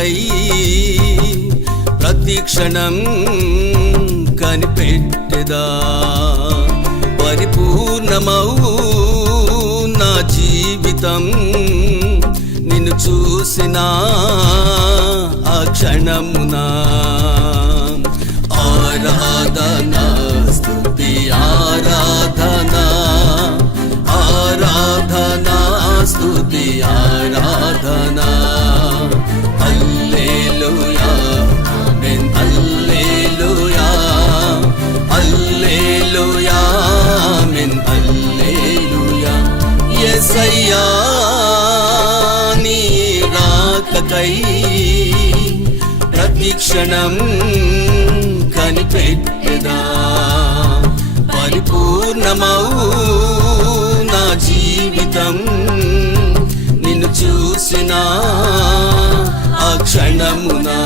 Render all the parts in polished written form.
రాకకై ప్రతిక్షణం కనిపెట్టెదా. పరిపూర్ణమౌ నా జీవితం నిన్ను చూసిన ఆ క్షణమున. ఆరాధన స్తుతి ఆరాధన, ఆరాధన స్తుతి ఆరాధన. హల్లెలూయా ఆమేన్, హల్లెలూయా హల్లెలూయా ఆమేన్, హల్లెలూయా. యేసయ్యా నీ రాకకై ప్రతిక్షణం కనిపెట్టెదా. పరిపూర్ణమౌ నా జీవితం నిన్ను చూసిన ఆ క్షణమునా.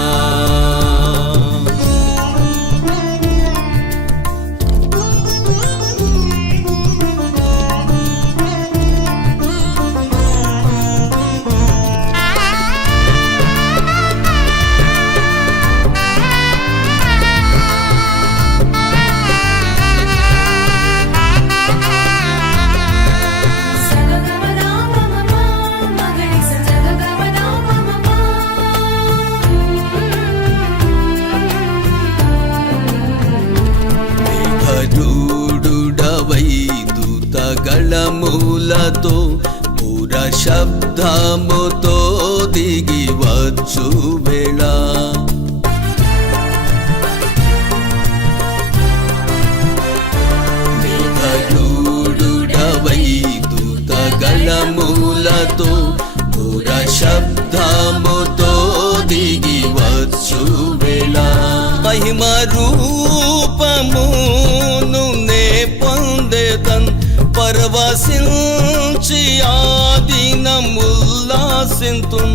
గళములతో పూర శబ్దముతో దిగి వచ్చు వేళ. మేఘదూడుడవై దూత గళములతో పూర శబ్దముతో దిగి వచ్చు వేళ. మహిమ రూపమును నే పొందేదన్ పరవశించి ఆదినం ఉల్లాసింతుం.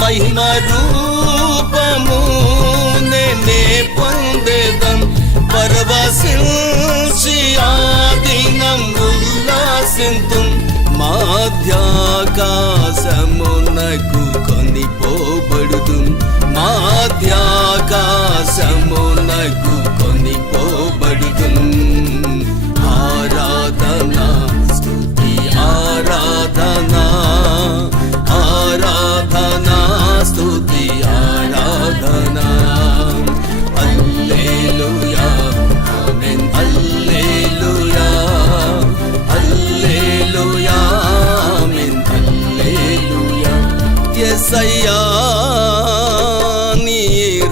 మహిమ రూపము నే పొందేదం పరవశించి ఆదినం ఉల్లాసింతుం. మాధ్యాకాశమునకు కొనిపోబడుదు, మాధ్యాకాశమునకు కొనిపోబడుదు. ఆరాధన స్తుతి ఆరాధన, ఆరాధన స్తుతి ఆరాధన. హల్లెలూయా ఆమేన్, హల్లెలూయా హల్లెలూయా ఆమేన్, హల్లెలూయా. యేసయ్యా నీ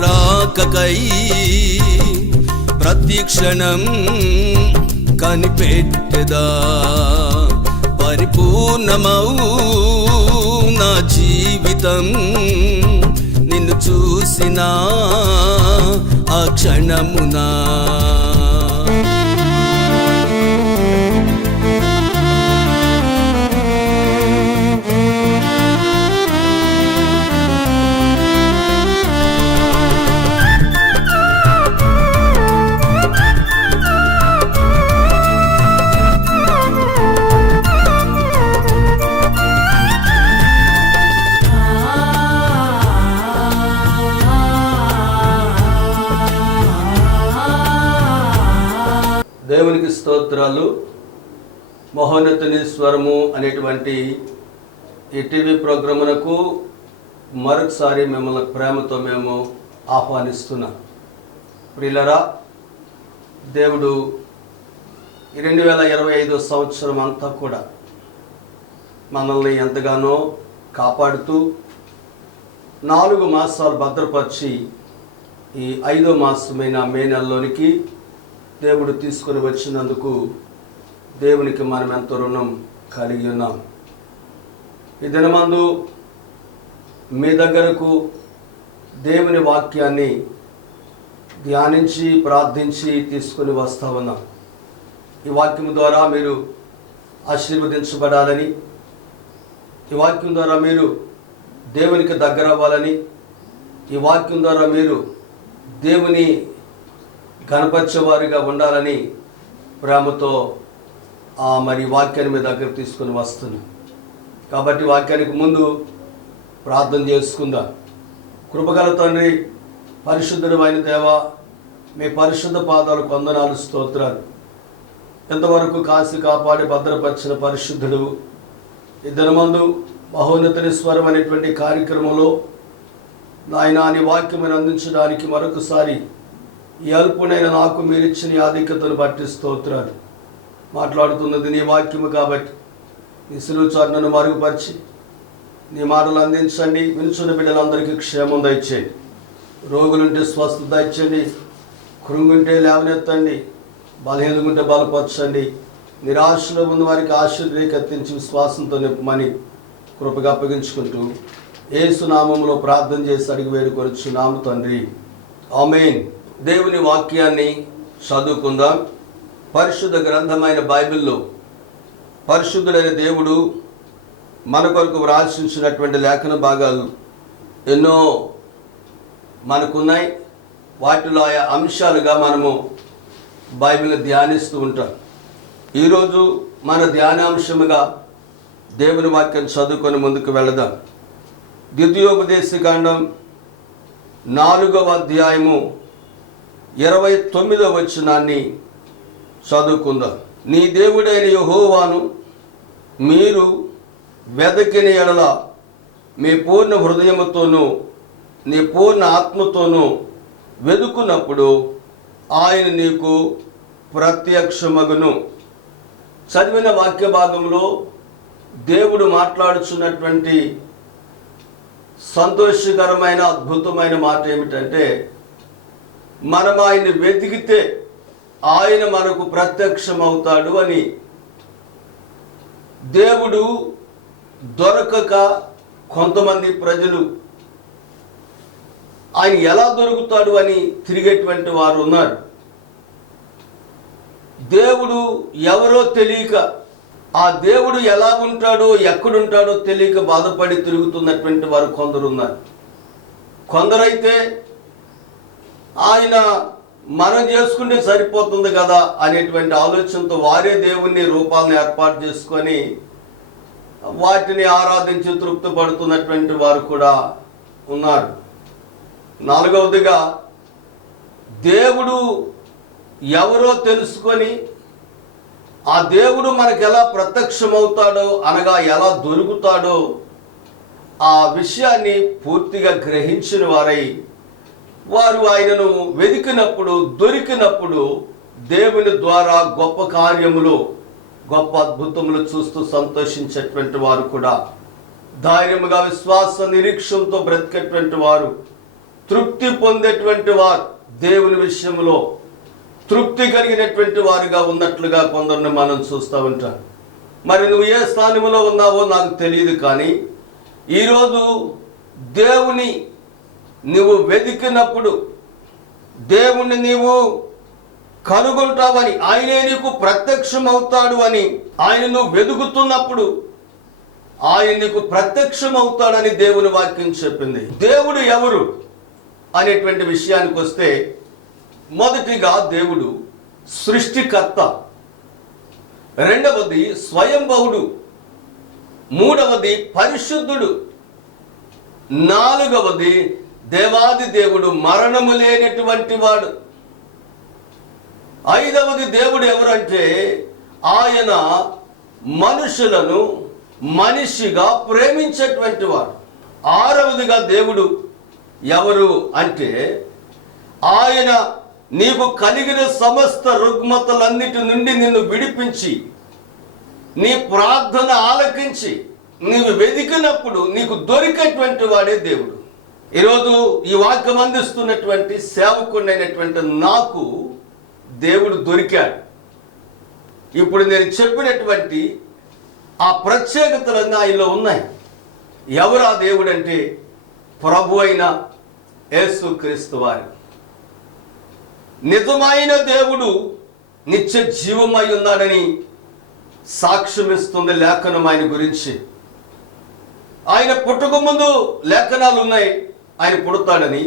రాకకై ప్రతిక్షణం కనిపెట్టెదా. పరిపూర్ణమౌ నా జీవితం నిన్ను చూసిన ఆ క్షణమునా. దేవునికి స్తోత్రాలు. మహోన్నతుని స్వరము అనేటువంటి ఈ టీవీ ప్రోగ్రామునకు మరొకసారి మిమ్మల్ని ప్రేమతో మేము ఆహ్వానిస్తున్నాం. ప్రియులరా, దేవుడు 2025 సంవత్సరం అంతా కూడా మనల్ని ఎంతగానో కాపాడుతూ 4 మాసాలు భద్రపరిచి ఈ 5వ మాసమైన మే నెలలోనికి దేవుడు తీసుకొని వచ్చినందుకు దేవునికి మనం ఎంతో రుణం కలిగి ఉన్నాం. ఈ దినమందు మీ దగ్గరకు దేవుని వాక్యాన్ని ధ్యానించి ప్రార్థించి తీసుకొని వస్తా ఉన్నాం. ఈ వాక్యం ద్వారా మీరు ఆశీర్వదించబడాలని, ఈ వాక్యం ద్వారా మీరు దేవునికి దగ్గర అవ్వాలని, ఈ వాక్యం ద్వారా మీరు దేవుని కనపరిచేవారిగా ఉండాలని ప్రేమతో మరి వాక్యాన్ని మీ దగ్గర తీసుకొని వస్తున్నాం. కాబట్టి వాక్యానికి ముందు ప్రార్థన చేసుకుందాం. కృపగల తండ్రి, పరిశుద్ధుడు అయిన దేవ, మీ పరిశుద్ధ పాదాలకు వందనాలు, స్తోత్రాలు. ఎంతవరకు కాసి కాపాడి భద్రపరిచిన పరిశుద్ధుడు, ఈ దినమందు మహోన్నతుని స్వరం అనేటువంటి కార్యక్రమంలో నాయన నీ వాక్యమును అందించడానికి మరొకసారి ఈ అల్పునైన నాకు మీరిచ్చిన ఆధిక్యతను బట్టి స్తోత్రాలు. మాట్లాడుతున్నది నీ వాక్యము కాబట్టి నీ సిలువ చాటును మరుగుపరిచి నీ మాటలు అందించండి. వినుచున్న బిడ్డలందరికీ క్షేమం దయచేయండి. రోగులుంటే స్వస్థత దయచేయండి, కృంగుంటే లేవనెత్తండి, బలహీనగుంటే బలపరచండి. నిరాశలో ఉన్న వారికి ఆశలు రేకెత్తించి విశ్వాసంతో నింపమని కృపగా అప్పగించుకుంటూ యేసు నామములో ప్రార్థన చేసి అడిగి వేడుకొనుచున్నాము తండ్రి, ఆమేన్. దేవుని వాక్యాన్ని చదువుకుందాం. పరిశుద్ధ గ్రంథమైన బైబిల్లో పరిశుద్ధుడైన దేవుడు మన కొరకు వ్రాసించినటువంటి లేఖన భాగాలు ఎన్నో మనకున్నాయి. వాటిలో ఆయా అంశాలుగా మనము బైబిల్ని ధ్యానిస్తూ ఉంటాం. ఈరోజు మన ధ్యానాంశముగా దేవుని వాక్యం చదువుకొని ముందుకు వెళదాం. ద్వితీయోపదేశకాండం 4వ అధ్యాయము 29వ వచనాన్ని చదువుకుందాం. నీ దేవుడైన యెహోవాను మీరు వెదకిన ఎడల మీ పూర్ణ హృదయముతోనూ నీ పూర్ణ ఆత్మతోనూ వెదుకున్నప్పుడు ఆయన నీకు ప్రత్యక్షమగును. చదివిన వాక్య భాగంలో దేవుడు మాట్లాడుచున్నటువంటి సంతోషకరమైన అద్భుతమైన మాట ఏమిటంటే, మనం ఆయన్ని వెతికితే ఆయన మనకు ప్రత్యక్షమవుతాడు అని. దేవుడు దొరకక కొంతమంది ప్రజలు ఆయన ఎలా దొరుకుతాడు అని తిరిగేటువంటి వారు ఉన్నారు. దేవుడు ఎవరో తెలియక, ఆ దేవుడు ఎలా ఉంటాడో ఎక్కడుంటాడో తెలియక బాధపడి తిరుగుతున్నటువంటి వారు కొందరు ఉన్నారు. కొందరైతే ఆయన మనం చేసుకుంటే సరిపోతుంది కదా అనేటువంటి ఆలోచనతో వారే దేవుని రూపాలను ఏర్పాటు చేసుకొని వాటిని ఆరాధించి తృప్తి పడుతున్నటువంటి వారు కూడా ఉన్నారు. 4వదిగా దేవుడు ఎవరో తెలుసుకొని ఆ దేవుడు మనకు ఎలా ప్రత్యక్షమవుతాడో అనగా ఎలా దొరుకుతాడో ఆ విషయాన్ని పూర్తిగా గ్రహించిన వారై వారు ఆయనను వెతికినప్పుడు దొరికినప్పుడు దేవుని ద్వారా గొప్ప కార్యములు గొప్ప అద్భుతములు చూస్తూ సంతోషించేటువంటి వారు కూడా, ధైర్యముగా విశ్వాస నిరీక్షణతో బ్రతికేటువంటి వారు, తృప్తి పొందేటువంటి వారు, దేవుని విషయంలో తృప్తి కలిగినటువంటి వారుగా ఉన్నట్లుగా కొందరిని మనం చూస్తూ ఉంటాం. మరి నువ్వు ఏ స్థానంలో ఉన్నావో నాకు తెలియదు, కానీ ఈరోజు దేవుని నువ్వు వెతికినప్పుడు, దేవుణ్ణి నీవు కనుగొంటావని, ఆయనే నీకు ప్రత్యక్షమవుతాడు అని, ఆయన నువ్వు వెతుకుతున్నప్పుడు ఆయన నీకు ప్రత్యక్షమవుతాడని దేవుని వాక్యం చెప్పింది. దేవుడు ఎవరు అనేటువంటి విషయానికి వస్తే, మొదటిగా దేవుడు సృష్టికర్త, రెండవది స్వయంభవుడు, మూడవది పరిశుద్ధుడు, నాలుగవది దేవాది దేవుడు, మరణము లేనటువంటి వాడు, ఐదవది దేవుడు ఎవరంటే ఆయన మనుషులను మనిషిగా ప్రేమించేటువంటి వాడు, ఆరవదిగా దేవుడు ఎవరు అంటే ఆయన నీకు కలిగిన సమస్త రుగ్మతలన్నిటి నుండి నిన్ను విడిపించి నీ ప్రార్థన ఆలకించి నీవు వెతికినప్పుడు నీకు దొరికేటువంటి వాడే దేవుడు. ఈరోజు ఈ వాక్యం అందిస్తున్నటువంటి సేవకుడైనటువంటి నాకు దేవుడు దొరికాడు. ఇప్పుడు నేను చెప్పినటువంటి ఆ ప్రత్యేకతలన్నీ ఆయనలో ఉన్నాయి. ఎవరు ఆ దేవుడు అంటే ప్రభు అయిన యేసుక్రీస్తు వారు. నిజమైన దేవుడు నిత్య జీవమై ఉన్నాడని సాక్ష్యమిస్తుంది లేఖనం ఆయన గురించి. ఆయన పుట్టక ముందు లేఖనాలు ఉన్నాయి ఆయన పుడతాడని,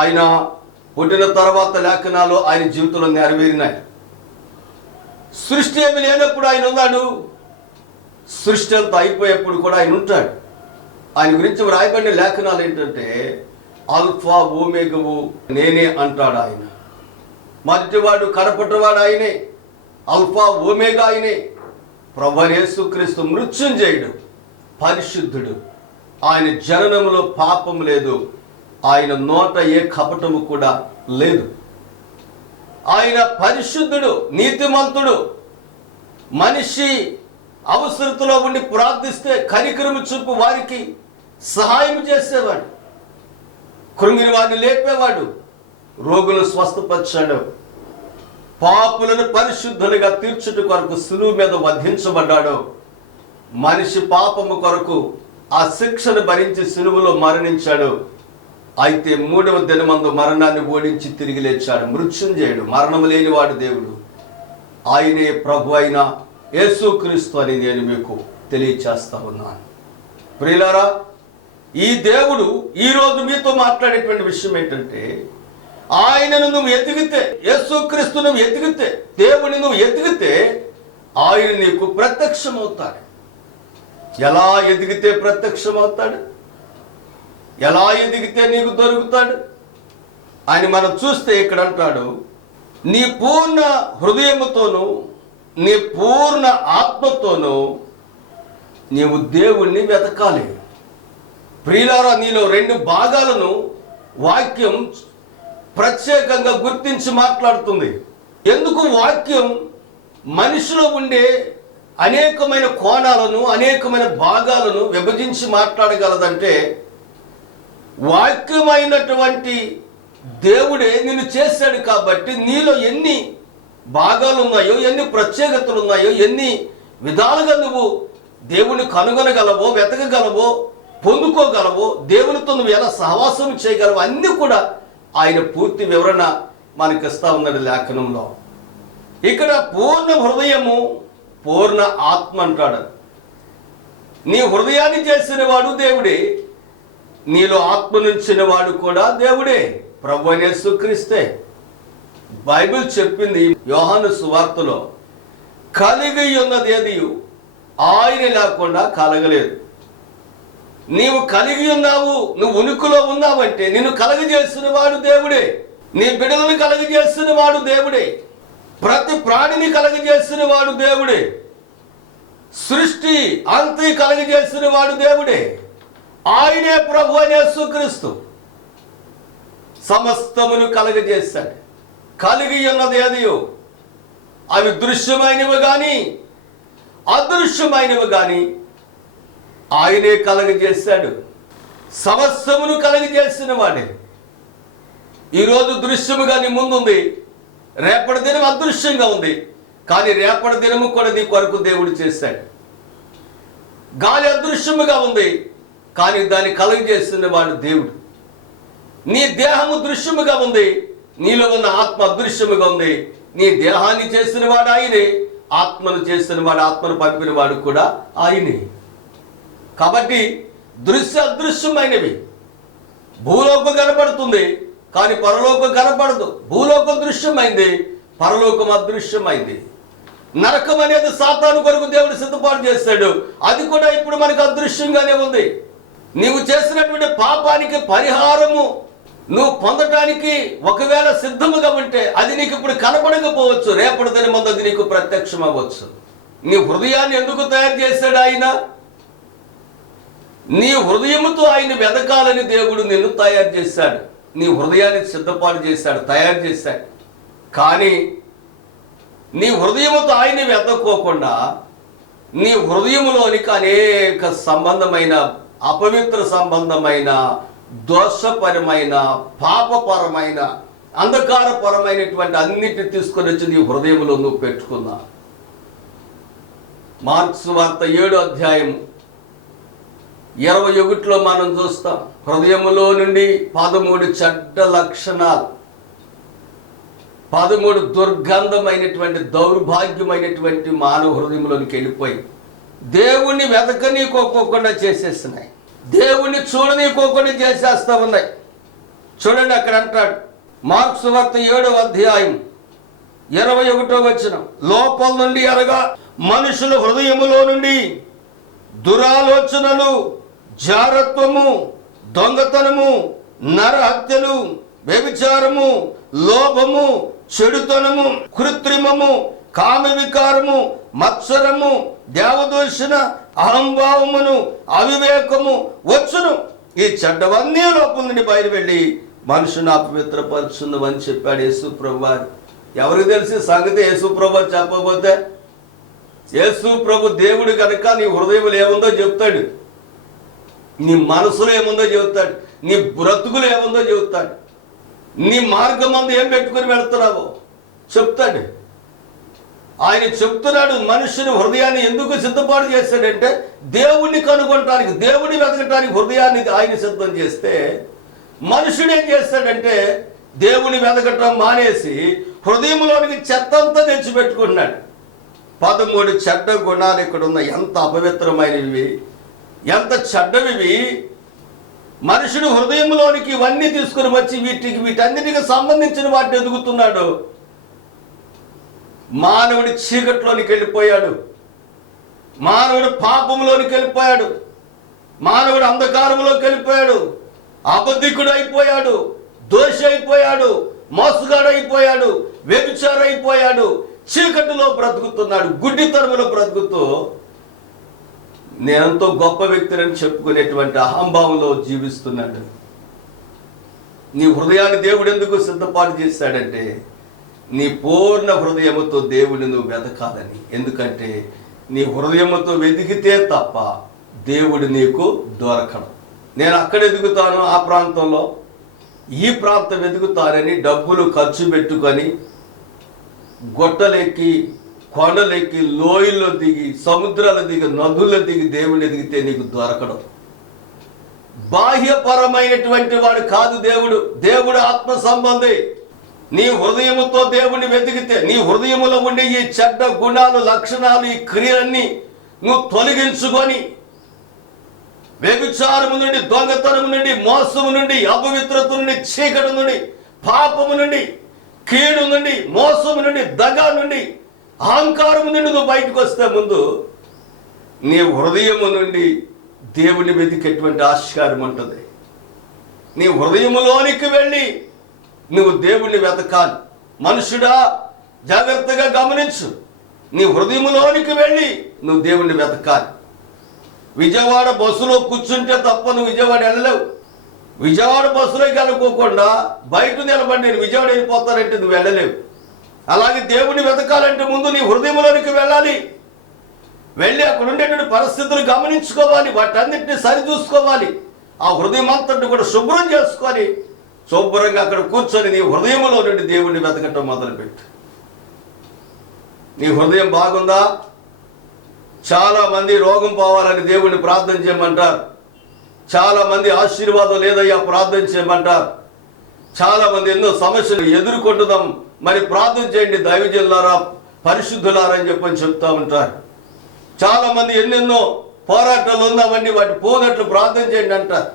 ఆయన పుట్టిన తర్వాత లేఖనాలు ఆయన జీవితంలో నెరవేరినాయి. సృష్టి ఏమి లేనప్పుడు ఆయన ఉన్నాడు, సృష్టి అంతా అయిపోయేప్పుడు కూడా ఆయన ఉంటాడు. ఆయన గురించి వ్రాయబడిన లేఖనాలు ఏంటంటే, ఆల్ఫా ఓమేగవు నేనే అంటాడు ఆయన. మొదటివాడు కడపటివాడు ఆయనే, ఆల్ఫా ఓమేగా ఆయనే. ప్రభువైన యేసుక్రీస్తు మృత్యుంజయుడు, పరిశుద్ధుడు. ఆయన జననములో పాపం లేదు, ఆయన నోట ఏ కపటము కూడా లేదు. ఆయన పరిశుద్ధుడు, నీతిమంతుడు. మనిషి అవసరతలో ఉండి ప్రార్థిస్తే కనికరము చూపు వారికి సహాయం చేసేవాడు, కృంగిని వారిని లేపేవాడు, రోగులను స్వస్థపరిచాడు. పాపులను పరిశుద్ధులుగా తీర్చుట కొరకు శిలువ మీద వధించబడ్డాడు. మనిషి పాపము కొరకు ఆ శిక్షను భరించి శిలువలో మరణించాడు. అయితే 3వ దినమందు మరణాన్ని ఓడించి తిరిగి లేచాడు. మృత్యుంజయుడు, మరణము లేనివాడు దేవుడు. ఆయనే ప్రభు అయిన యేసుక్రీస్తు అని నేను మీకు తెలియచేస్తా ఉన్నాను. ప్రియులారా, ఈ దేవుడు ఈరోజు మీతో మాట్లాడేటువంటి విషయం ఏంటంటే, ఆయనను నువ్వు ఎదిగితే, యేసుక్రీస్తు నువ్వు ఎదిగితే, దేవుని నువ్వు ఎదిగితే ఆయన నీకు ప్రత్యక్షమవుతాడు. ఎలా ఎదిగితే ప్రత్యక్షమవుతాడు? ఎలా ఎదిగితే నీకు దొరుకుతాడు అని మనం చూస్తే ఇక్కడ అంటాడు, నీ పూర్ణ హృదయముతోనూ నీ పూర్ణ ఆత్మతోనూ నీవు దేవుణ్ణి వెతకాలి. ప్రియులారా, నీలో 2 భాగాలను వాక్యం ప్రత్యేకంగా గుర్తించి మాట్లాడుతుంది. ఎందుకు వాక్యం మనిషిలో ఉండే అనేకమైన కోణాలను, అనేకమైన భాగాలను విభజించి మాట్లాడగలదంటే, వాక్యమైనటువంటి దేవుడే నిన్ను చేశాడు కాబట్టి నీలో ఎన్ని భాగాలు ఉన్నాయో, ఎన్ని ప్రత్యేకతలు ఉన్నాయో, ఎన్ని విధాలుగా నువ్వు దేవుని కనుగొనగలవో, వెతకగలవో, పొందుకోగలవో, దేవునితో నువ్వు ఎలా సహవాసం చేయగలవో అన్నీ కూడా ఆయన పూర్తి వివరణ మనకి ఇస్తా ఉన్నాడు లేఖనంలో. ఇక్కడ పూర్ణ హృదయము, పూర్ణ ఆత్మ అంటాడు. నీ హృదయాన్ని చేసిన వాడు దేవుడే, నీలో ఆత్మనుంచిన వాడు కూడా దేవుడే, ప్రభువైన యేసుక్రీస్తే. బైబిల్ చెప్పింది యోహాను సువార్తలో, కలిగి ఉన్నది ఏది ఆయన లేకుండా కలగలేదు. నీవు కలిగి ఉన్నావు, నువ్వు ఉనికిలో ఉన్నావంటే నిన్ను కలగజేసిన వాడు దేవుడే, నీ బిడ్డలను కలగజేసిన వాడు దేవుడే, ప్రతి ప్రాణిని కలగజేసిన వాడు దేవుడే, సృష్టి అంతా కలగజేసిన వాడు దేవుడే. ఆయనే ప్రభువైన యేసుక్రీస్తు సమస్తమును కలగజేశాడు. కలిగి ఉన్నది ఏదియో అవి దృశ్యమైనవి కానీ అదృశ్యమైనవి కానీ ఆయనే కలగజేశాడు. సమస్తమును కలగజేసిన వాడే. ఈరోజు దృశ్యముగా నీ ముందుంది, రేపటి దినం అదృశ్యంగా ఉంది, కానీ రేపటి దినము కూడా నీ కొరకు దేవుడు చేశాడు. గాలి అదృశ్యముగా ఉంది, కానీ దాన్ని కలుగజేస్తున్న వాడు దేవుడు. నీ దేహము దృశ్యముగా ఉంది, నీలో ఉన్న ఆత్మ అదృశ్యముగా ఉంది. నీ దేహాన్ని చేసిన వాడు ఆయనే, ఆత్మను చేసిన వాడు, ఆత్మను పంపిన వాడు కూడా ఆయనే. కాబట్టి దృశ్య అదృశ్యమైనవి. భూలోకం కనపడుతుంది కానీ పరలోకం కనపడదు. భూలోకం దృశ్యమైంది, పరలోకం అదృశ్యమైంది. నరకం అనేది సాతాను కొరకు దేవుడు సిద్ధపాటు చేస్తాడు, అది కూడా ఇప్పుడు మనకు అదృశ్యంగానే ఉంది. నీవు చేసినటువంటి పాపానికి పరిహారము నువ్వు పొందటానికి ఒకవేళ సిద్ధముగా ఉంటే అది నీకు ఇప్పుడు కనపడకపోవచ్చు, రేపటి దినం ముందు అది నీకు ప్రత్యక్షం అవ్వచ్చు. నీ హృదయాన్ని ఎందుకు తయారు చేశాడు ఆయన? నీ హృదయముతో ఆయన వెదకాలని దేవుడు నిన్ను తయారు చేశాడు. నీ హృదయాన్ని సిద్ధపాటు చేశాడు, తయారు చేశాడు. కానీ నీ హృదయముతో ఆయన వెతక్కోకుండా నీ హృదయములోనికి అనేక సంబంధమైన, అపవిత్ర సంబంధమైన, దోషపరమైన, పాపపరమైన, అంధకారపరమైనటువంటి అన్నిటిని తీసుకొని వచ్చి నీ హృదయంలో నువ్వు పెట్టుకున్నా. మార్క్స్ వార్త 7వ అధ్యాయం 21లో మనం చూస్తాం, హృదయములో నుండి 13 చెడ్డ లక్షణాలు, 13 దుర్గంధమైనటువంటి, దౌర్భాగ్యమైనటువంటి మానవ హృదయంలోనికి వెళ్ళిపోయి దేవుణ్ణి వెతకనీకోకుండా చేసేస్తున్నాయి, దేవుణ్ణి చూడనీకోకుండా చేసేస్తా ఉన్నాయి. చూడండి, అక్కడ అంటాడు మార్క్స్ వార్త 7వ అధ్యాయం 21వ వచనం, లోపల నుండి అనగా మనుషుల హృదయములో నుండి దురాలోచనలు, జారత్వము, దొంగతనము, నరహత్యలు, వ్యభిచారము, లోభము, చెడుతనము, కృత్రిమము, కామ వికారము, మత్సరము, దేవదూషణ, అహంభావమును, అవివేకము వచ్చును. ఈ చెడ్డవన్నీ లోపల నుండి బయలు వెళ్ళి మనుషుని అపవిత్రపరుచున్నవని చెప్పాడు యేసు ప్రభువారు. ఎవరికి తెలిసి సంగతి యేసు ప్రభు చెప్పకపోతే? యేసు ప్రభు దేవుడు కనుక నీ హృదయంలో ఏముందో చెప్తాడు, నీ మనసులో ఏముందో చెబుతాడు, నీ బ్రతుకులు ఏముందో చెబుతాడు, నీ మార్గం అందు ఏం పెట్టుకుని వెళ్తున్నావో చెప్తాడు. ఆయన చెప్తున్నాడు. మనుషుని హృదయాన్ని ఎందుకు సిద్ధపాటు చేస్తాడంటే దేవుణ్ణి కనుగొనటానికి, దేవుడిని వెతకటానికి హృదయాన్ని ఆయన సిద్ధం చేస్తే, మనుషుడు ఏం చేస్తాడంటే దేవుని వెతకటం మానేసి హృదయంలోనికి చెత్తంతా తెచ్చిపెట్టుకున్నాడు. 13 చెడ్డ గుణాలు ఇక్కడ ఉన్న, ఎంత అపవిత్రమైనవి, ఎంత చెడ్డవి. మనుషుడు హృదయంలోనికి ఇవన్నీ తీసుకుని వచ్చి వీటన్నిటికి సంబంధించిన వాటిని ఎదుగుతున్నాడు. మానవుడి చీకట్లోనికి వెళ్ళిపోయాడు, మానవుడు పాపంలోనికి వెళ్ళిపోయాడు, మానవుడు అంధకారంలోకి వెళ్ళిపోయాడు, అబద్ధికుడు అయిపోయాడు, దోషి అయిపోయాడు, మోసగాడు అయిపోయాడు, వ్యభిచారి అయిపోయాడు, చీకటిలో బ్రతుకుతున్నాడు, గుడ్డితనములో బ్రతుకుతూ నేనంతో గొప్ప వ్యక్తిని చెప్పుకునేటువంటి అహంభావంలో జీవిస్తున్నాడు. నీ హృదయాన్ని దేవుడు ఎందుకు సిద్ధపాటు చేశాడంటే నీ పూర్ణ హృదయముతో దేవుడిని నువ్వు వెతకాలని. ఎందుకంటే నీ హృదయముతో వెతికితే తప్ప దేవుడు నీకు దొరకడం. నేను అక్కడ ఎదుగుతాను, ఆ ప్రాంతంలో, ఈ ప్రాంతం ఎదుగుతానని డబ్బులు ఖర్చు పెట్టుకొని గొట్టలెక్కి, కొండలెక్కి, లోయల్లో దిగి, సముద్రాలు దిగి, నదుల్లో దిగి దేవుని ఎదిగితే నీకు దొరకడం. బాహ్యపరమైనటువంటి వాడు కాదు దేవుడు. దేవుడు ఆత్మ సంబంధి. నీ హృదయముతో దేవుని వెతికితే నీ హృదయములో ఉండే ఈ చెడ్డ గుణాలు, లక్షణాలు, ఈ క్రియలన్నీ నువ్వు తొలగించుకొని వ్యభిచారము నుండి, దొంగతనము నుండి, మోసము నుండి, అపవిత్రత నుండి, చీకటి నుండి, పాపము నుండి, కీడు నుండి, మోసము నుండి, దగ నుండి, అహంకారము నుండి నువ్వు బయటకు వస్తే ముందు నీ హృదయము నుండి దేవుని వెతికేటువంటి ఆస్కారం ఉంటుంది. నీ హృదయములోనికి వెళ్ళి నువ్వు దేవుణ్ణి వెతకాలి. మనుషుడా, జాగ్రత్తగా గమనించు. నీ హృదయములోనికి వెళ్ళి నువ్వు దేవుణ్ణి వెతకాలి. విజయవాడ బస్సులో కూర్చుంటే తప్ప నువ్వు విజయవాడ వెళ్ళలేవు. విజయవాడ బస్సులోకి అనుకోకుండా బయట నిలబడి నేను విజయవాడ వెళ్ళిపోతానంటే నువ్వు వెళ్ళలేవు. అలాగే దేవుణ్ణి వెతకాలంటే ముందు నీ హృదయంలోనికి వెళ్ళాలి. వెళ్ళి అక్కడ ఉండేటువంటి పరిస్థితులు గమనించుకోవాలి, వాటన్నిటిని సరిచూసుకోవాలి. ఆ హృదయం అంతటి కూడా శుభ్రం చేసుకొని శుభ్రంగా అక్కడ కూర్చొని నీ హృదయంలో నుండి దేవుణ్ణి వెతకటం మొదలుపెట్టు. నీ హృదయం బాగుందా? చాలామంది రోగం పోవాలని దేవుణ్ణి ప్రార్థన చేయమంటారు. చాలామంది ఆశీర్వాదం లేదయ్యా ప్రార్థన చేయమంటారు. చాలామంది ఎన్నో సమస్యలు ఎదుర్కొంటున్నాం, మరి ప్రార్థన చేయండి దైవజనులారా, పరిశుద్ధులారా అని చెప్పని చెప్తా ఉంటారు. చాలామంది ఎన్నెన్నో పోరాటాలు ఉన్నామండి, వాటి పోనట్లు ప్రార్థన చేయండి అంటారు.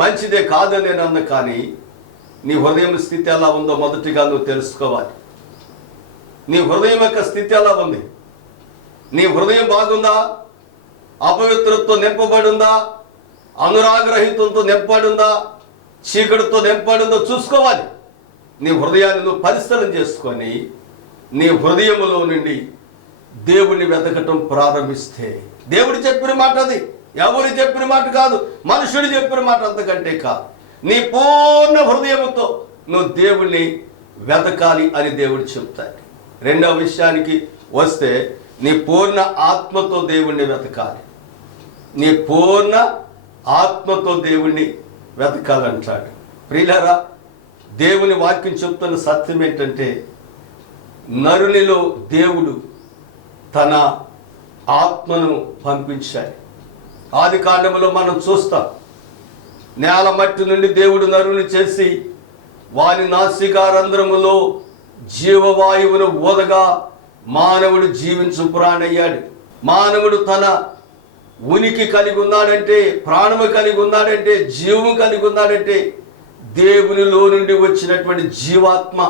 మంచిదే, కాదని నేను అన్న, కానీ నీ హృదయం స్థితి ఎలా ఉందో మొదటిగా నువ్వు తెలుసుకోవాలి. నీ హృదయం యొక్క స్థితి ఎలా ఉంది? నీ హృదయం బాగుందా? అపవిత్రతతో నింపబడి ఉందా? అనురాగరహితంతో నింపబడి ఉందా? చీకటితో నింపబడి ఉందో చూసుకోవాలి. నీ హృదయాన్ని నువ్వు పరిశీలన చేసుకొని నీ హృదయములో నుండి దేవుణ్ణి వెతకటం ప్రారంభిస్తే, దేవుడు చెప్పిన మాట అది, ఎవరు చెప్పిన మాట కాదు, మనుషుడు చెప్పిన మాట, అంతకంటే కాదు. నీ పూర్ణ హృదయముతో నువ్వు దేవుణ్ణి వెతకాలి అని దేవుడు చెప్తాడు. రెండవ విషయానికి వస్తే, నీ పూర్ణ ఆత్మతో దేవుణ్ణి వెతకాలి. నీ పూర్ణ ఆత్మతో దేవుణ్ణి వెతకాలంటాడు. ప్రియులారా, దేవుని వాక్యం చెప్తున్న సత్యం ఏంటంటే, నరునిలో దేవుడు తన ఆత్మను పంపించాడు. ఆది కాండములో మనం చూస్తాం, నేల మట్టి నుండి దేవుడు నరుని చేసి వాని నాసికారంధ్రములో జీవవాయువును ఊదగా మానవుడు జీవించు ప్రాణయ్యాడు. మానవుడు తన ఉనికి కలిగి ఉన్నాడంటే, ప్రాణము కలిగి ఉన్నాడంటే, జీవము కలిగి ఉన్నాడంటే దేవునిలో నుండి వచ్చినటువంటి జీవాత్మ.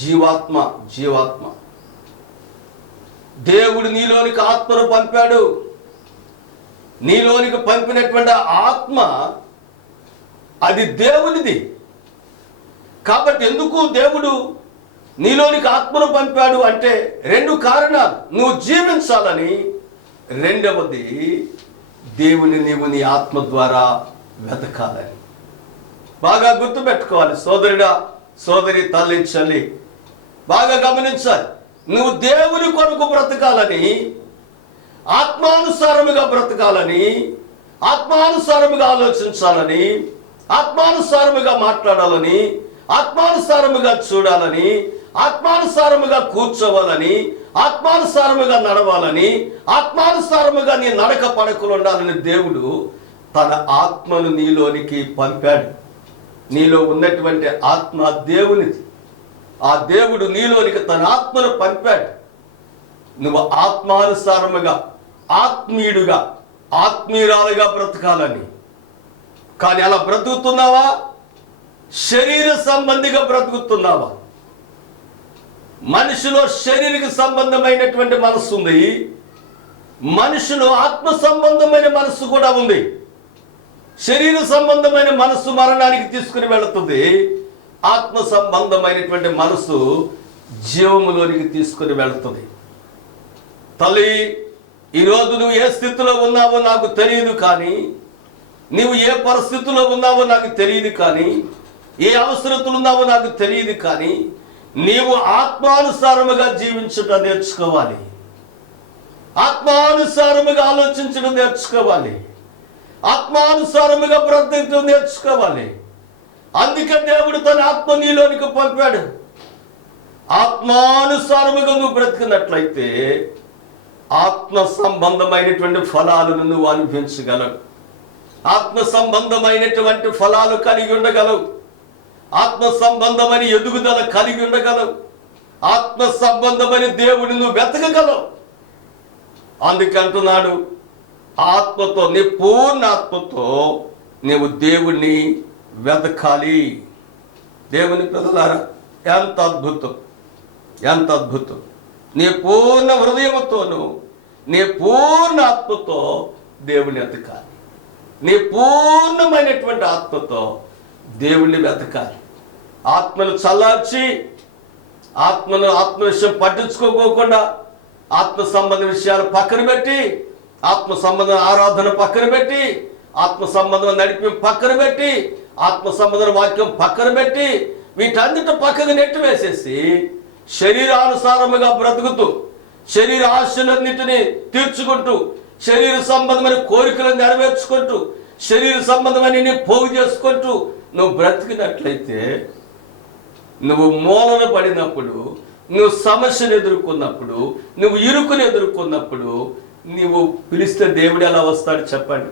జీవాత్మ జీవాత్మ దేవుడు నీలోనికి ఆత్మను పంపాడు. నీలోనికి పంపినటువంటి ఆత్మ అది దేవునిది. కాబట్టి ఎందుకు దేవుడు నీలోనికి ఆత్మను పంపాడు అంటే 2 కారణాలు. నువ్వు జీవించాలని, రెండవది దేవుని నీవు నీ ఆత్మ ద్వారా వెతకాలని. బాగా గుర్తుపెట్టుకోవాలి సోదరుడా, సోదరి, తల్లి, చెల్లి, బాగా గమనించాలి. నువ్వు దేవుని కొరకు బ్రతకాలని, ఆత్మానుసారముగా బ్రతకాలని, ఆత్మానుసారముగా ఆలోచించాలని, ఆత్మానుసారముగా మాట్లాడాలని, ఆత్మానుసారముగా చూడాలని, ఆత్మానుసారముగా కూర్చోవాలని, ఆత్మానుసారముగా నడవాలని, ఆత్మానుసారముగా నీ నడక పడకలు ఉండాలని దేవుడు తన ఆత్మను నీలోనికి పంపాడు. నీలో ఉన్నటువంటి ఆత్మ దేవునిది. ఆ దేవుడు నీలోనికి తన ఆత్మను పంపాడు. నువ్వు ఆత్మానుసారముగా, ఆత్మీయుడుగా, ఆత్మీయురాలుగా బ్రతకాలని. కానీ అలా బ్రతుకుతున్నావా? శరీర సంబంధిగా బ్రతుకుతున్నావా? మనిషిలో శరీరక సంబంధమైనటువంటి మనస్సు ఉంది, మనిషిలో ఆత్మ సంబంధమైన మనస్సు కూడా ఉంది. శరీర సంబంధమైన మనస్సు మరణానికి తీసుకుని వెళుతుంది, ఆత్మ సంబంధమైనటువంటి మనస్సు జీవములోనికి తీసుకుని వెళుతుంది. తల్లి, ఈరోజు నువ్వు ఏ స్థితిలో ఉన్నావో నాకు తెలియదు, కానీ నువ్వు ఏ పరిస్థితిలో ఉన్నావో నాకు తెలియదు, కానీ ఏ అవసరతలు ఉన్నావో నాకు తెలియదు, కానీ నీవు ఆత్మానుసారముగా జీవించడం నేర్చుకోవాలి. ఆత్మానుసారముగా ఆలోచించడం నేర్చుకోవాలి. ఆత్మానుసారముగా బ్రతకడం నేర్చుకోవాలి. అందుకే దేవుడు తన ఆత్మ నీలోనికి పంపాడు. ఆత్మానుసారముగా నువ్వు బ్రతికినట్లయితే ఆత్మ సంబంధమైనటువంటి ఫలాలను నువ్వు అనుభవించగలవు. ఆత్మ సంబంధమైనటువంటి ఫలాలు కలిగి ఉండగలవు. ఆత్మ సంబంధమైన ఎదుగుదల కలిగి ఉండగలవు. ఆత్మ సంబంధమైన దేవుడిని నువ్వు వెతకగలవు. అందుకంటున్నాడు, ఆత్మతో, నీ పూర్ణ ఆత్మతో నీవు దేవుణ్ణి వెతకాలి. దేవుని ప్రజలారా, ఎంత అద్భుతం, ఎంత అద్భుతం! నీ పూర్ణ హృదయముతోను, నీ పూర్ణ ఆత్మతో దేవుణ్ణి వెతకాలి. నీ పూర్ణమైనటువంటి ఆత్మతో దేవుణ్ణి వెతకాలి. ఆత్మను చల్లార్చి, ఆత్మ విషయం పట్టించుకోకుండా, ఆత్మ సంబంధ విషయాలు పక్కన పెట్టి, ఆత్మ సంబంధ ఆరాధన పక్కన పెట్టి, ఆత్మ సంబంధం నడిపి పక్కన పెట్టి, ఆత్మ సంబంధ వాక్యం పక్కన పెట్టి, వీటన్నిటి పక్కకు నెట్టి వేసేసి శరీరానుసారముగా బ్రతుకుతూ, శరీర ఆశలన్నింటినీ తీర్చుకుంటూ, శరీర సంబంధమైన కోరికలను నెరవేర్చుకుంటూ, శరీర సంబంధమైన పోగు చేసుకుంటూ నువ్వు బ్రతికినట్లయితే, నువ్వు మూలన పడినప్పుడు, నువ్వు సమస్యను ఎదుర్కొన్నప్పుడు, నువ్వు ఇరుకుని ఎదుర్కొన్నప్పుడు, నువ్వు పిలిస్తే దేవుడు ఎలా వస్తాడు చెప్పండి?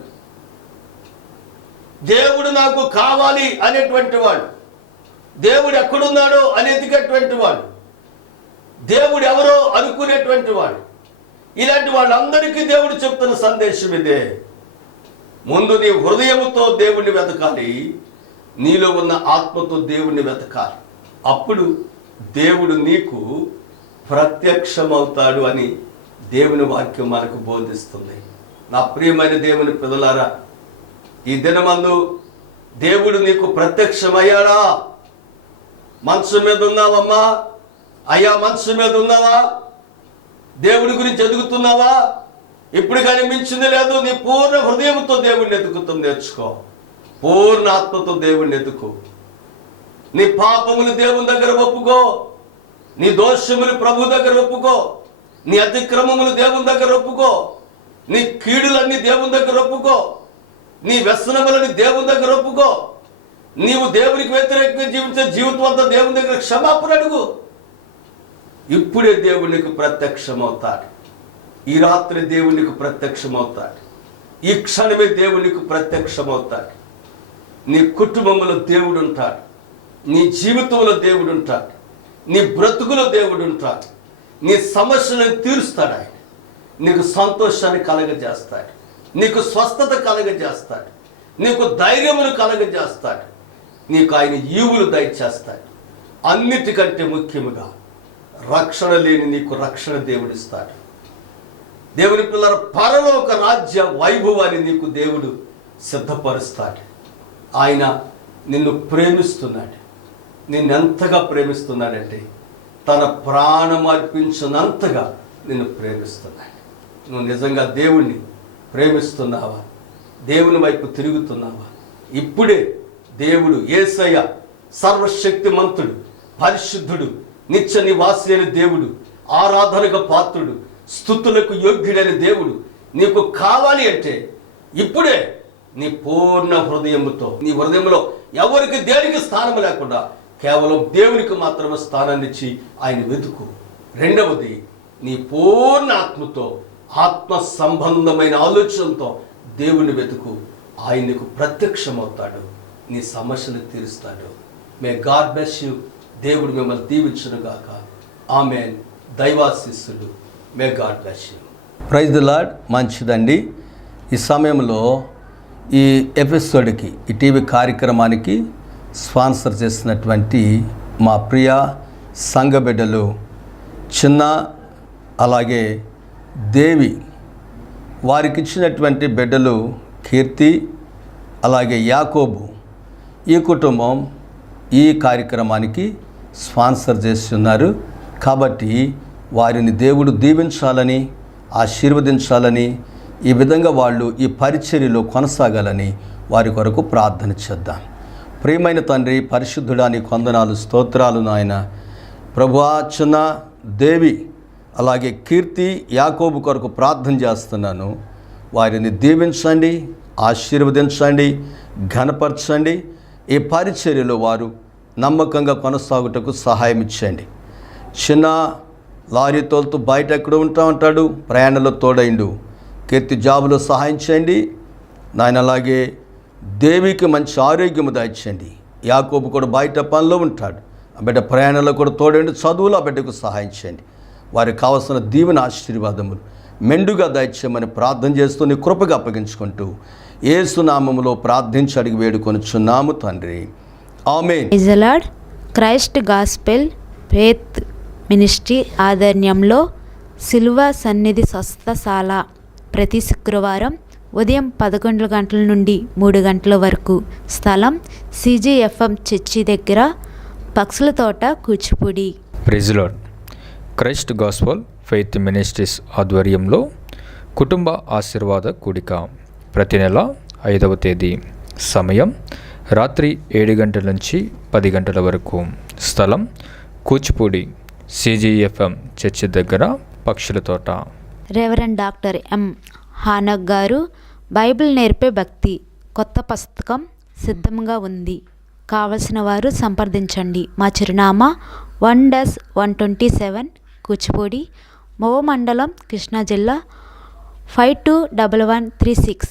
దేవుడు నాకు కావాలి అనేటువంటి వాడు, దేవుడు ఎక్కడున్నాడో అనేదిగటువంటి వాడు, దేవుడు ఎవరో అనుకునేటువంటి వాడు, ఇలాంటి వాళ్ళందరికీ దేవుడు చెప్తున్న సందేశం ఇదే. ముందు నీ హృదయముతో దేవుణ్ణి వెతకాలి, నీలో ఉన్న ఆత్మతో దేవుణ్ణి వెతకాలి. అప్పుడు దేవుడు నీకు ప్రత్యక్షమవుతాడు అని దేవుని వాక్యం మనకు బోధిస్తుంది. నా ప్రియమైన దేవుని పిల్లలారా, ఈ దినమందు దేవుడు నీకు ప్రత్యక్షమయ్యాడా? మనసు మీద ఉన్నావమ్మా? అయ్యా, మనసు మీద ఉన్నావా? దేవుడి గురించి ఎదుగుతున్నావా? ఇప్పుడు కానీ మించింది లేదు. నీ పూర్ణ హృదయంతో దేవుడిని ఎదుగుతాం నేర్చుకో. పూర్ణ ఆత్మతో దేవుడిని ఎదుకో. నీ పాపములు దేవుని దగ్గర ఒప్పుకో. నీ దోషములు ప్రభు దగ్గర ఒప్పుకో. నీ అతిక్రమములు దేవుని దగ్గర ఒప్పుకో. నీ కీడులన్నీ దేవుని దగ్గర ఒప్పుకో. నీ వ్యసనములని దేవుని దగ్గర ఒప్పుకో. నీవు దేవునికి వ్యతిరేకంగా జీవించే జీవితం అంతా దేవుని దగ్గర క్షమాపణ అడుగు. ఇప్పుడే దేవునికి ప్రత్యక్షమవుతాడు. ఈ రాత్రి దేవునికి ప్రత్యక్షమవుతాడు. ఈ క్షణమే దేవునికి ప్రత్యక్షమవుతాడు. నీ కుటుంబంలో దేవుడు ఉంటాడు. నీ జీవితంలో దేవుడు ఉంటాడు. నీ బ్రతుకులో దేవుడు ఉంటాడు. నీ సమస్యలను తీరుస్తాడు ఆయన. నీకు సంతోషాన్ని కలగజేస్తాడు. నీకు స్వస్థత కలగజేస్తాడు. నీకు ధైర్యమును కలగజేస్తాడు. నీకు ఆయన ఈవులు దయచేస్తాడు. అన్నిటికంటే ముఖ్యముగా రక్షణ లేని నీకు రక్షణ దేవుడిస్తాడు. దేవుని పిల్లల పరలోక రాజ్య వైభవాన్ని నీకు దేవుడు సిద్ధపరుస్తాడు. ఆయన నిన్ను ప్రేమిస్తున్నాడు. నిన్నెంతగా ప్రేమిస్తున్నాడంటే తన ప్రాణం అర్పించినంతగా నిన్ను ప్రేమిస్తున్నాడు. నువ్వు నిజంగా దేవుణ్ణి ప్రేమిస్తున్నావా? దేవుని వైపు తిరుగుతున్నావా? ఇప్పుడే దేవుడు యేసయ్య సర్వశక్తిమంతుడు, పరిశుద్ధుడు, నిత్య నివాసి అయిన దేవుడు, ఆరాధనకు పాత్రుడు, స్తుతులకు యోగ్యుడైన దేవుడు నీకు కావాలి అంటే ఇప్పుడే నీ పూర్ణ హృదయముతో, నీ హృదయంలో ఎవరికి దేనికి స్థానం లేకుండా కేవలం దేవునికి మాత్రమే స్థానాన్ని ఇచ్చి ఆయన వెతుకు. రెండవది, నీ పూర్ణ ఆత్మతో, ఆత్మ సంబంధమైన ఆలోచనతో దేవుని వెతుకు. ఆయన నీకు ప్రత్యక్షమవుతాడు, నీ సమస్యలు తీరుస్తాడు. May God bless you. దేవుడు మిమ్మల్ని దీవించును గాక. ఆమేన్. దైవాశీస్సులు. May God bless you. Praise the Lord. మంచిదండి. ఈ సమయంలో ఈ ఎపిసోడ్కి, ఈ టీవీ కార్యక్రమానికి స్పాన్సర్ చేసినటువంటి మా ప్రియ సంఘ బిడ్డలు చిన్న, అలాగే దేవి, వారికి ఇచ్చినటువంటి బిడ్డలు కీర్తి, అలాగే యాకోబు, ఈ కుటుంబం ఈ కార్యక్రమానికి స్పాన్సర్ చేస్తున్నారు. కాబట్టి వారిని దేవుడు దీవించాలని, ఆశీర్వదించాలని, ఈ విధంగా వాళ్ళు ఈ పరిచర్యలో కొనసాగాలని వారి కొరకు ప్రార్థన చేద్దాం. ప్రియమైన తండ్రి, పరిశుద్ధుడా, నీకు వందనాలు, స్తోత్రాలు నాయన. ప్రభువా, చిన్న, దేవి, అలాగే కీర్తి, యాకోబు కొరకు ప్రార్థన చేస్తున్నాను. వారిని దీవించండి, ఆశీర్వదించండి, ఘనపరచండి. ఈ పరిచర్యలో వారు నమ్మకంగా కొనసాగుటకు సహాయం ఇచ్చండి. చిన్న లారీ తోలుతూ బయట ఎక్కడ ఉంటాడు, ప్రయాణంలో తోడైండు. కీర్తి జాబులో సహాయం చేయండి నాయన. అలాగే దేవికి మంచి ఆరోగ్యము దాయించండి. యాకోబు కూడా బయట పనిలో ఉంటాడు, ఆ బిడ్డ ప్రయాణంలో కూడా తోడండి. చదువులో ఆ బిడ్డకు సహాయం చేయండి. వారికి కావలసిన దీవెన ఆశీర్వాదములు మెండుగా దయచేయమని ప్రార్థన చేస్తూ నీ కృపగా అప్పగించుకుంటూ యేసు నామములో ప్రార్థించి అడిగి వేడుకొనుచున్నాము తండ్రి. ఆమేన్. Praise the Lord. Christ Gospel Faith Ministry ఆధ్వర్యంలో సిలువ సన్నిధి స్వస్థశాల ప్రతి శుక్రవారం ఉదయం 11 గంటల నుండి 3 గంటల వరకు. స్థలం CGFM చర్చి దగ్గర, పక్షుల తోట, Kuchipudi. Praise the Lord. Christ Gospel Faith Ministries ఆధ్వర్యంలో కుటుంబ ఆశీర్వాద కూడిక ప్రతి నెల 5వ తేదీ. సమయం రాత్రి 7 గంటల నుంచి 10 గంటల వరకు. స్థలం కూచిపూడి, CGFM చర్చి దగ్గర, పక్షుల తోట. Reverend doctor M. హానక్ గారు బైబిల్ నేర్పే భక్తి కొత్త పుస్తకం సిద్ధంగా ఉంది. కావలసిన వారు సంప్రదించండి. మా చిరునామా 1-127 కూచిపూడి, మోవ మండలం, కృష్ణా జిల్లా 521136.